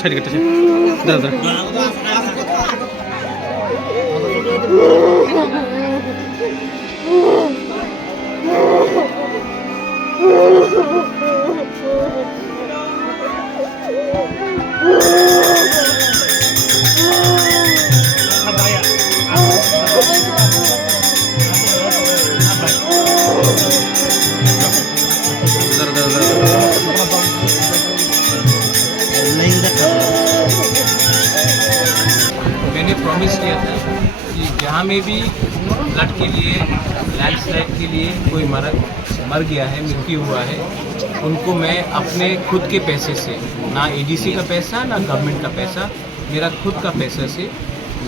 Side কাটতেছে দাদা मैंने प्रॉमिस किया था कि जहाँ में भी फ्लड के लिए लैंडस्लाइड के लिए कोई मर गया है, मृत्यु हुआ है, उनको मैं अपने खुद के पैसे से, ना एडीसी का पैसा ना गवर्नमेंट का पैसा, मेरा खुद का पैसा से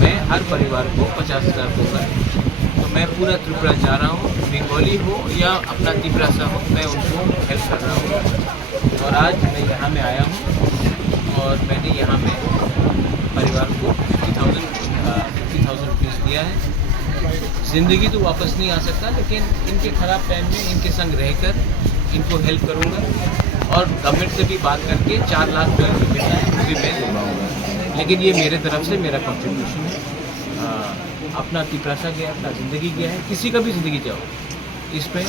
मैं हर परिवार को 50,000 दूँगा। तो मैं पूरा त्रिपुरा जा रहा हूँ, बंगाली हो या अपना तिब्रासा हो, मैं उनको हेल्प कर रहा हूँ। और आज मैं यहाँ में आया हूँ और मैंने यहाँ में परिवार को 50,000 रुपीज़ दिया है। ज़िंदगी तो वापस नहीं आ सकता, लेकिन इनके ख़राब टाइम में इनके संग रहकर इनको हेल्प करूँगा और गवर्नमेंट से भी बात करके 4 लाख जो मिलना है वो भी मैं दे पाऊँगा। लेकिन ये मेरे तरफ से मेरा कंट्रीब्यूशन है। अपना तिपरासा गया, अपना ज़िंदगी गया है, किसी का भी ज़िंदगी जाओ, इसमें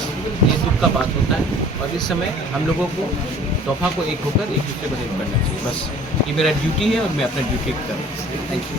ये दुख का बात होता है। और इस समय हम लोगों को तोहफा को एक होकर एक दूसरे को हेल्प करना चाहिए। बस ये मेरा ड्यूटी है और मैं अपना ड्यूटी करता हूँ। Thank you.